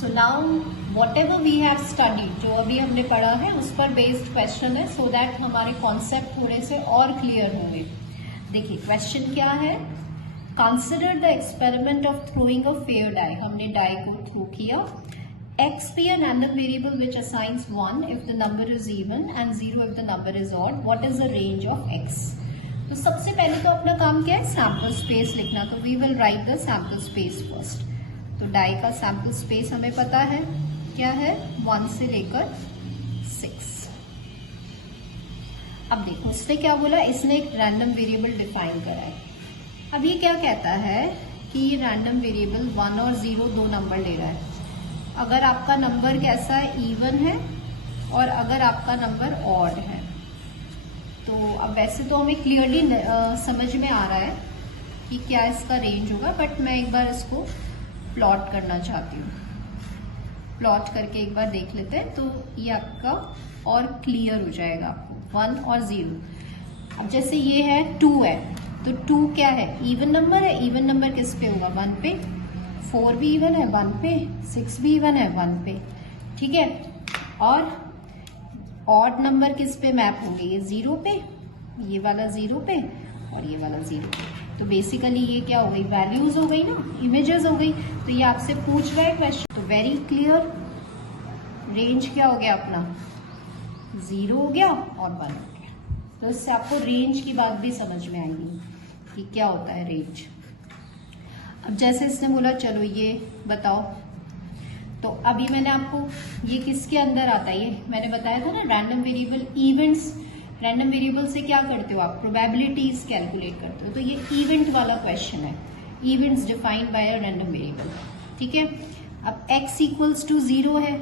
So now whatever we have studied, जो अभी हमने पढ़ा है उस पर बेस्ड क्वेश्चन है, सो दैट हमारे कॉन्सेप्ट थोड़े से और क्लियर होंगे। देखिए क्वेश्चन क्या है, consider the experiment of throwing a fair die. हमने डाई को थ्रो किया, x be a random variable which assigns 1 if the number is even and 0 if the number is odd. What is the range of x? तो सबसे पहले तो अपना काम क्या है, सैम्पल स्पेस लिखना। तो we will write the sample space first. तो डाई का सैम्पल स्पेस हमें पता है क्या है, 1 से लेकर 6। अब देखो इसने क्या बोला, इसने एक रैंडम वेरिएबल डिफाइन करा है। अब ये क्या कहता है कि ये रैंडम वेरिएबल 1 और 0 दो नंबर ले रहा है। अगर आपका नंबर कैसा है, इवन है, और अगर आपका नंबर ऑड है, तो अब वैसे तो हमें क्लियरली समझ में आ रहा है कि क्या इसका रेंज होगा, बट मैं एक बार इसको प्लॉट करना चाहती हूँ। प्लॉट करके एक बार देख लेते हैं तो ये आपका और क्लियर हो जाएगा आपको, 1 और 0। अब जैसे ये है 2 है, तो 2 क्या है, इवन नंबर है। इवन नंबर किस पे होगा, 1 पे। 4 भी इवन है 1 पे, 6 भी इवन है 1 पे, ठीक है। और ऑड नंबर किस पे मैप होंगे, ये 0 पे, ये वाला 0 पे और ये वाला 0 पे। तो बेसिकली ये क्या हो गई, वैल्यूज हो गई ना, इमेजेस हो गई। तो ये आपसे पूछ रहा है क्वेश्चन, तो वेरी क्लियर, रेंज क्या हो गया अपना, 0 हो गया और 1 हो गया। तो इससे आपको रेंज की बात भी समझ में आएगी कि क्या होता है रेंज। अब जैसे इसने बोला चलो ये बताओ, तो अभी मैंने आपको, ये किसके अंदर आता है, ये मैंने बताया था ना, random variable events. Random variable से क्या करते हो आप, प्रोबेबिलिटीज कैलकुलेट करते हो। तो ये इवेंट वाला क्वेश्चन है, events defined by a random variable, ठीक है। अब x इक्वल्स टू 0 है।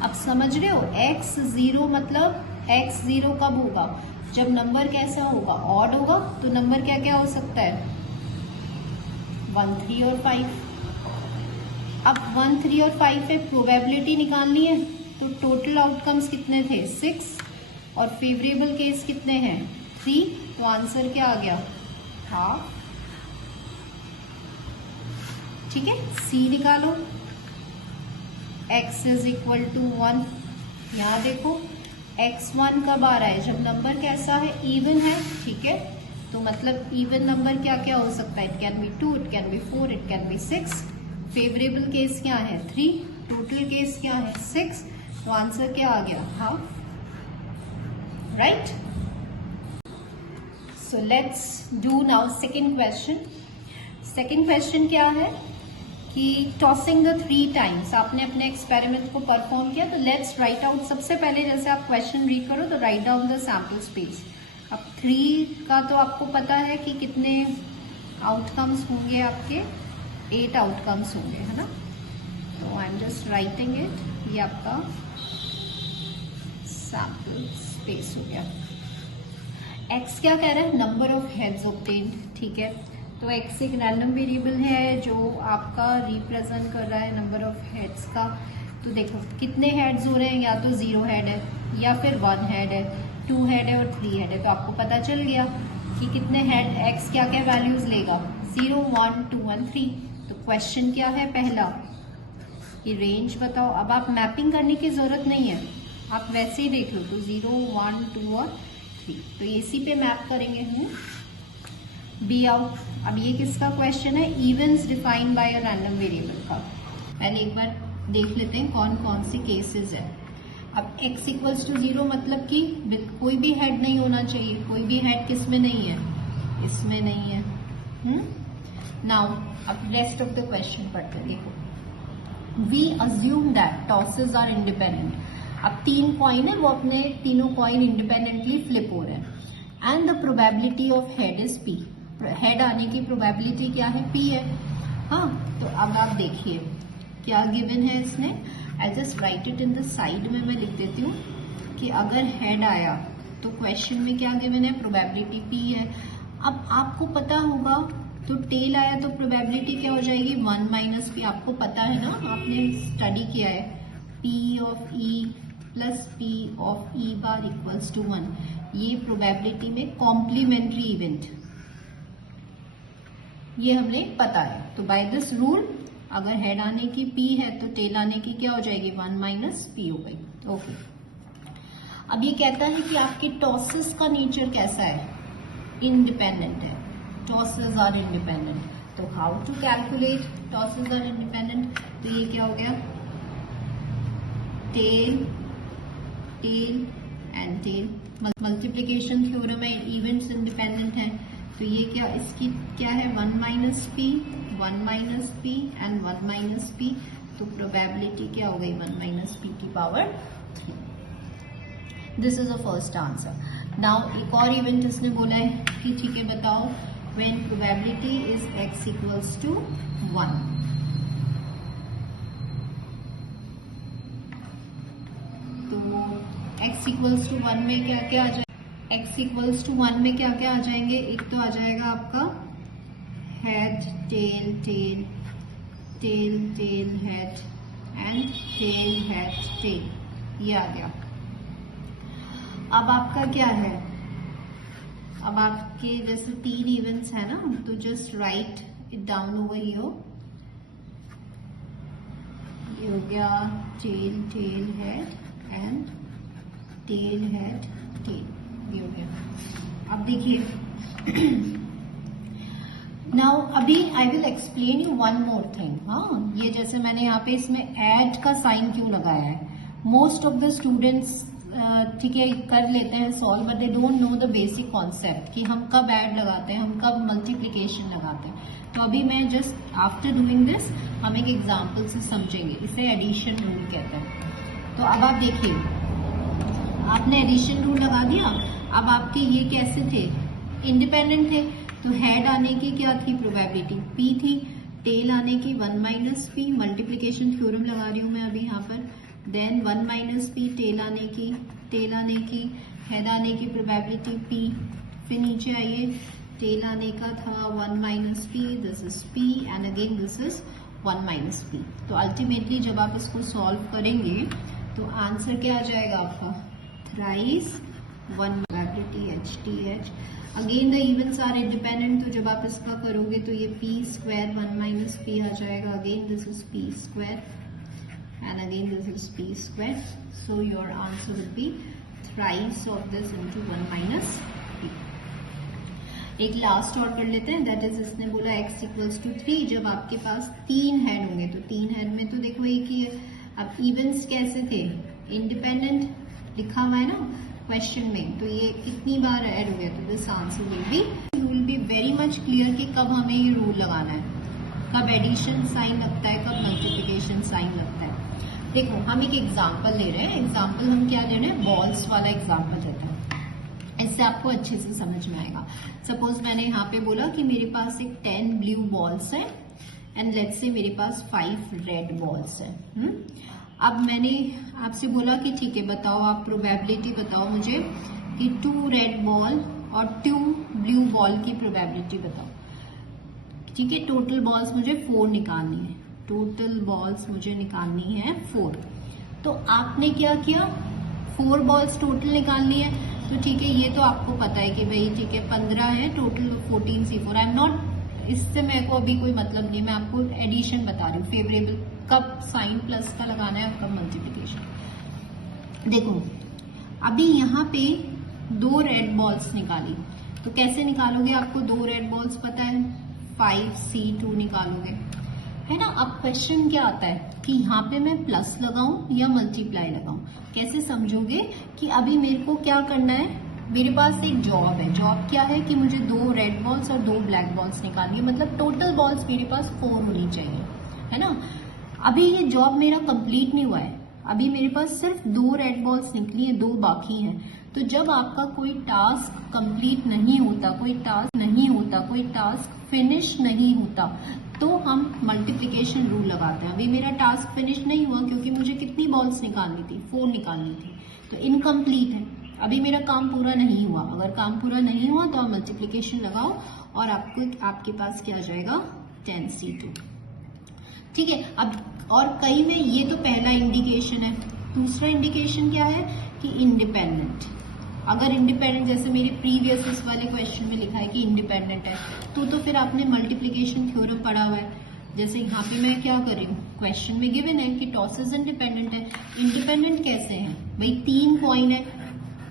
अब समझ रहे हो, x 0 मतलब x 0 कब होगा, जब नंबर कैसा होगा, ऑड होगा। तो नंबर क्या क्या हो सकता है, 1, 3 और 5। अब 1, 3 और 5 पे प्रोबेबिलिटी निकालनी है, तो टोटल आउटकम्स कितने थे, 6, और फेवरेबल केस कितने हैं, 3। तो आंसर क्या आ गया, हाफ, ठीक है। सी निकालो, x इज इक्वल टू 1। यहाँ देखो x1 कब आ रहा है, जब नंबर कैसा है, इवन है, ठीक है। तो मतलब इवन नंबर क्या क्या हो सकता है, it can be 2, it can be 4, it can be 6। Favourable case क्या है, 3। टोटल केस क्या है, 6। तो आंसर क्या आ गया, half, right. So let's do now second question. Second question क्या है कि टॉसिंग द 3 टाइम्स, आपने अपने एक्सपेरिमेंट को परफॉर्म किया। तो लेट्स राइट आउट, सबसे पहले जैसे आप क्वेश्चन रीड करो तो write down the sample space. अब 3 का तो आपको पता है कि कितने आउटकम्स होंगे आपके, 8 आउटकम्स होंगे, है ना। तो I am just writing it, ये आपका सैम्पल स्पेस हो गया। x क्या कह रहा है, नंबर ऑफ हेड्स ऑब्टेन्ड, ठीक है। तो x एक रैंडम वेरिएबल है जो आपका रिप्रेजेंट कर रहा है नंबर ऑफ हेड्स का। तो देखो कितने हेड्स हो रहे हैं, या तो 0 हेड है, या फिर 1 हेड है, 2 हेड है और 3 हेड है। तो आपको पता चल गया कि कितने हेड, x क्या क्या वैल्यूज लेगा, 0, 1, 2 और 3। तो क्वेश्चन क्या है पहला, कि रेंज बताओ। अब आप मैपिंग करने की जरूरत नहीं है, आप वैसे ही देख लो। तो 0, 1, 2 और 3, तो इसी पे मैप करेंगे हम, बी आउट। अब ये किसका क्वेश्चन है, events defined by a random variable का। पहले एक बार देख लेते हैं कौन कौन सी केसेस है। अब x इक्वल्स टू 0 मतलब कि कोई भी हेड नहीं होना चाहिए। कोई भी हेड किस में नहीं है, इसमें नहीं है। नाउ अब रेस्ट ऑफ द क्वेश्चन पढ़ते हैं। देखो, we assume that tosses are independent. अब 3 कॉइन है, वो अपने तीनों कॉइन इंडिपेंडेंटली फ्लिप हो रहे हैं। And the probability of head is p। Head आने की प्रोबेबिलिटी क्या है, p है। हाँ, तो अब आप देखिए क्या गिवन है इसने। I just write it in the side में, मैं लिख देती हूँ कि अगर हेड आया तो क्वेश्चन में क्या गिवन है, प्रोबेबिलिटी p है। अब आपको पता होगा, तो टेल आया तो प्रोबेबिलिटी क्या हो जाएगी, 1 माइनस p। आपको पता है ना, आपने स्टडी किया है, p of e plus p of e bar equals to 1। ये प्रोबेबिलिटी में कॉम्प्लीमेंट्री इवेंट, ये हमने पता है। तो बाय दिस रूल अगर हेड आने की p है तो टेल आने की क्या हो जाएगी, 1 माइनस p हो गई। ओके, अब ये कहता है कि आपके टॉसेस का नेचर कैसा है, इंडिपेंडेंट है, टॉसेस आर इंडिपेंडेंट। तो how to calculate tosses are independent, तो ये क्या हो गया, tail tail and tail. Multiplication theorem है, इवेंट्स इंडिपेंडेंट है, तो ये क्या, इसकी क्या है, 1 minus P, 1 minus P and 1 minus P, तो प्रोबेबिलिटी क्या हो गई, 1 माइनस पी की power 3। This is the first answer. Now एक और इवेंट इसने बोला है कि ठीक है बताओ, when probability is x equals to 1, तो x इक्वल्स टू 1 में क्या क्या आ जाएगा, x इक्वल्स टू 1 में क्या क्या आ जाएंगे, एक तो आ जाएगा आपका head tail tail, tail tail head and tail head tail, ये आ गया। अब आपका क्या है, अब आपके जैसे 3 इवेंट्स है ना, तो just write it down over here, ये हो गया tail tail head and tail head tail, ये हो गया। अब देखिए नाउ अभी I will explain you one more thing. हाँ, ये जैसे मैंने यहाँ पे इसमें ऐड का साइन क्यों लगाया है, मोस्ट ऑफ द स्टूडेंट्स ठीक है कर लेते हैं solve, but they don't know the basic concept कि हम कब ऐड लगाते हैं, हम कब मल्टीप्लिकेशन लगाते हैं। तो अभी मैं जस्ट आफ्टर डूइंग दिस हम एक एग्जाम्पल से समझेंगे, इसे एडिशन रूल कहते हैं। तो अब आप देखिए, आपने एडिशन रूल लगा दिया, अब आपके ये कैसे थे, इंडिपेंडेंट थे, तो हेड आने की क्या थी प्रोबेबिलिटी, p थी, टेल आने की 1 माइनस पी, मल्टीप्लिकेशन थ्योरम लगा रही हूं मैं अभी यहाँ पर, देन 1 माइनस पी, टेल आने की हेड आने की प्रोबेबिलिटी p, फिर नीचे आइए, टेल आने का था 1 minus P, this is p and again this is 1 minus P. तो अल्टीमेटली जब आप इसको सॉल्व करेंगे तो आंसर क्या आ जाएगा आपका, thrice 1 probability h t h। Again the events are independent, तो जब आप इसका करोगे तो ये p स्क्वायर 1 माइनस पी आ जाएगा, again this is p square and again this is p square, so your answer would be thrice of this into 1 minus p। एक लास्ट और कर लेते हैं, दैट इज इसने बोला x इक्वल्स टू 3, जब आपके पास 3 हेड होंगे, तो 3 हेड में तो देखो एक ही है। अब इवेंट्स कैसे थे, इंडिपेंडेंट लिखा हुआ है ना क्वेश्चन में, तो ये कितनी बार ऐड हो गया, तो this answer will be very much clear कि कब हमें ये रूल लगाना है, कब एडिशन साइन लगता है, कब मल्टीप्लिकेशन साइन लगता है। देखो हम एक एग्जाम्पल ले रहे हैं, एग्जाम्पल हम क्या ले रहे हैं, बॉल्स वाला एग्जाम्पल लेते हैं, इससे आपको अच्छे से समझ में आएगा। सपोज मैंने यहाँ पे बोला कि मेरे पास एक 10 ब्लू बॉल्स है एंड लेट्स से मेरे पास 5 रेड बॉल्स है। अब मैंने आपसे बोला कि ठीक है बताओ, आप प्रोबेबिलिटी बताओ मुझे कि 2 रेड बॉल और 2 ब्लू बॉल की प्रोबेबिलिटी बताओ। ठीक है, टोटल बॉल्स मुझे 4 निकालनी है, टोटल बॉल्स मुझे निकालनी है 4। तो आपने क्या किया, 4 बॉल्स टोटल निकालनी है, तो ठीक है ये तो आपको पता है कि भाई ठीक है 15 है total, 14 C4। I am not, इससे मेरे को अभी कोई मतलब नहीं, मैं आपको एडिशन बता रही हूँ, फेवरेबल कब साइन प्लस का लगाना है और कब मल्टीप्लिकेशन। देखो अभी यहाँ पे 2 रेड बॉल्स निकाली, तो कैसे निकालोगे, आपको 2 रेड बॉल्स पता है, 5C2 निकालोगे, है ना। अब क्वेश्चन क्या आता है कि यहाँ पे मैं प्लस लगाऊं या मल्टीप्लाई लगाऊं, कैसे समझोगे कि अभी मेरे को क्या करना है, मेरे पास एक जॉब है, जॉब क्या है कि मुझे 2 रेड बॉल्स और 2 ब्लैक बॉल्स निकालनी है, मतलब टोटल बॉल्स मेरे पास 4 होनी चाहिए, है ना। अभी ये जॉब मेरा कंप्लीट नहीं हुआ है, अभी मेरे पास सिर्फ 2 रेड बॉल्स निकली है, 2 बाकी हैं। तो जब आपका कोई टास्क कंप्लीट नहीं होता, कोई टास्क फिनिश नहीं होता, तो हम मल्टीप्लिकेशन रूल लगाते हैं। अभी मेरा टास्क फिनिश नहीं हुआ क्योंकि मुझे कितनी बॉल्स निकालनी थी, 4 निकालनी थी, तो इनकम्प्लीट है, अभी मेरा काम पूरा नहीं हुआ। अगर काम पूरा नहीं हुआ तो आप मल्टीप्लिकेशन लगाओ और आपके पास क्या आ जाएगा, 10C2। ठीक है, अब और कई में ये तो पहला इंडिकेशन है, दूसरा इंडिकेशन क्या है कि इंडिपेंडेंट। अगर इंडिपेंडेंट, जैसे मेरे प्रीवियस इस वाले क्वेश्चन में लिखा है कि इंडिपेंडेंट है, तो फिर आपने मल्टीप्लिकेशन थ्योरम पढ़ा हुआ है, जैसे यहाँ पे मैं क्या कर रही हूँ, क्वेश्चन में गिवन है कि टॉसेस इंडिपेंडेंट है। इंडिपेंडेंट कैसे हैं भाई, 3 कॉइन है,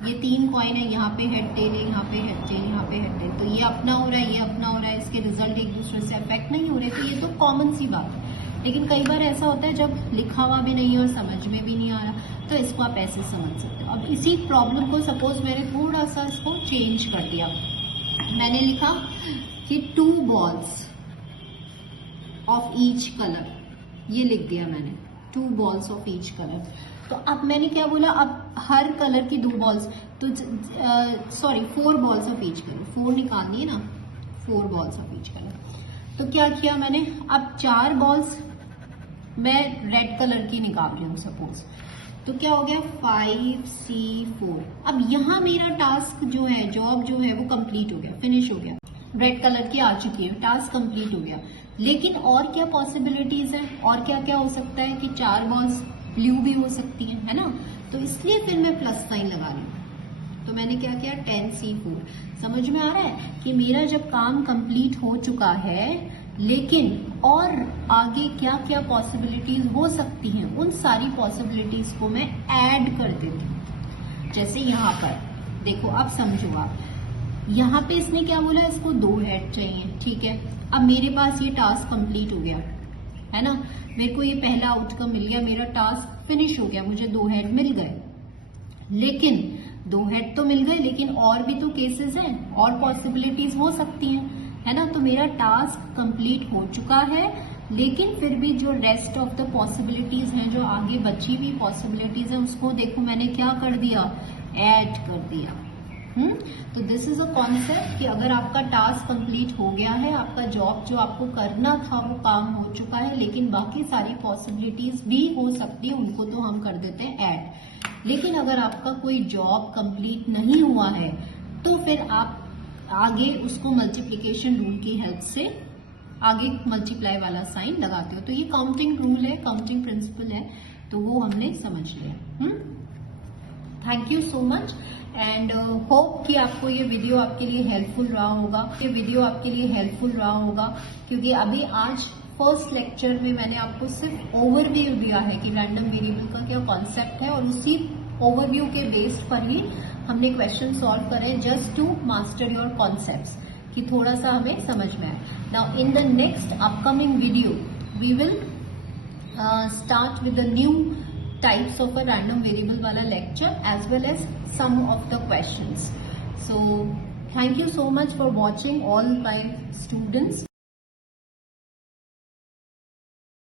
ये 3 कॉइन है, यहाँ पे हेड टेल है, यहाँ पे हेड टेल, यहाँ पे हेड टेल, तो ये अपना हो रहा है, ये अपना हो रहा है, इसके रिजल्ट एक दूसरे से अफेक्ट नहीं हो रहे, तो ये तो कॉमन सी बात है। लेकिन कई बार ऐसा होता है जब लिखा हुआ भी नहीं है और समझ में भी नहीं आ रहा, तो इसको आप ऐसे समझ सकते हो। अब इसी प्रॉब्लम को सपोज मैंने थोड़ा सा इसको चेंज कर दिया, मैंने लिखा कि 2 balls ऑफ ईच कलर, ये लिख दिया मैंने, 2 balls ऑफ ईच कलर। तो अब मैंने क्या बोला, अब हर कलर की 2 balls, तो 4 balls ऑफ ईच कलर, 4 निकालनी है ना, 4 balls ऑफ ईच कलर। तो क्या किया मैंने, अब 4 balls मैं रेड कलर की निकाल रही हूँ सपोज, तो क्या हो गया 5C4। अब यहाँ मेरा टास्क जो है, जॉब जो है वो कंप्लीट हो गया, फिनिश हो गया, रेड कलर की आ चुकी है, टास्क कंप्लीट हो गया। लेकिन और क्या पॉसिबिलिटीज है, और क्या क्या हो सकता है कि 4 बॉल्स ब्लू भी हो सकती हैं, है ना, तो इसलिए फिर मैं प्लस साइन लगा रही हूँ। तो मैंने क्या किया, 10C4। समझ में आ रहा है कि मेरा जब काम कंप्लीट हो चुका है, लेकिन और आगे क्या क्या पॉसिबिलिटीज हो सकती हैं, उन सारी पॉसिबिलिटीज को मैं ऐड कर देती हूँ। जैसे यहाँ पर देखो, अब समझो आप, यहाँ पे इसने क्या बोला, इसको 2 हेड चाहिए, ठीक है। अब मेरे पास ये टास्क कंप्लीट हो गया है ना, मेरे को ये पहला आउटकम मिल गया, मेरा टास्क फिनिश हो गया, मुझे 2 हेड मिल गए। लेकिन 2 हेड तो मिल गए, लेकिन और भी तो केसेस हैं, और पॉसिबिलिटीज हो सकती हैं, है ना। तो मेरा टास्क कंप्लीट हो चुका है, लेकिन फिर भी जो रेस्ट ऑफ द पॉसिबिलिटीज हैं, जो आगे बची हुई पॉसिबिलिटीज हैं, उसको देखो मैंने क्या कर दिया, ऐड कर दिया। तो दिस इज अ कॉन्सेप्ट कि अगर आपका टास्क कंप्लीट हो गया है, आपका जॉब जो आपको करना था वो काम हो चुका है, लेकिन बाकी सारी पॉसिबिलिटीज भी हो सकती है, उनको तो हम कर देते हैं ऐड। लेकिन अगर आपका कोई जॉब कंप्लीट नहीं हुआ है, तो फिर आप आगे उसको मल्टीप्लिकेशन रूल की हेल्प से आगे मल्टीप्लाई वाला साइन लगाते हो। तो ये काउंटिंग रूल है, काउंटिंग प्रिंसिपल है, तो वो हमने समझ लिया। Thank you so much and hope कि आपको ये वीडियो आपके लिए हेल्पफुल रहा होगा, क्योंकि अभी आज फर्स्ट लेक्चर में मैंने आपको सिर्फ ओवरव्यू दिया है कि रैंडम वेरिएबल का क्या कॉन्सेप्ट है, और उसी ओवरव्यू के बेस्ड पर ही हमने क्वेश्चन सॉल्व करे, just to master your concepts, कि थोड़ा सा हमें समझ में आए। Now in the next upcoming video we will start with the new types of a random variable wala lecture as well as some of the questions. So thank you so much for watching all my students.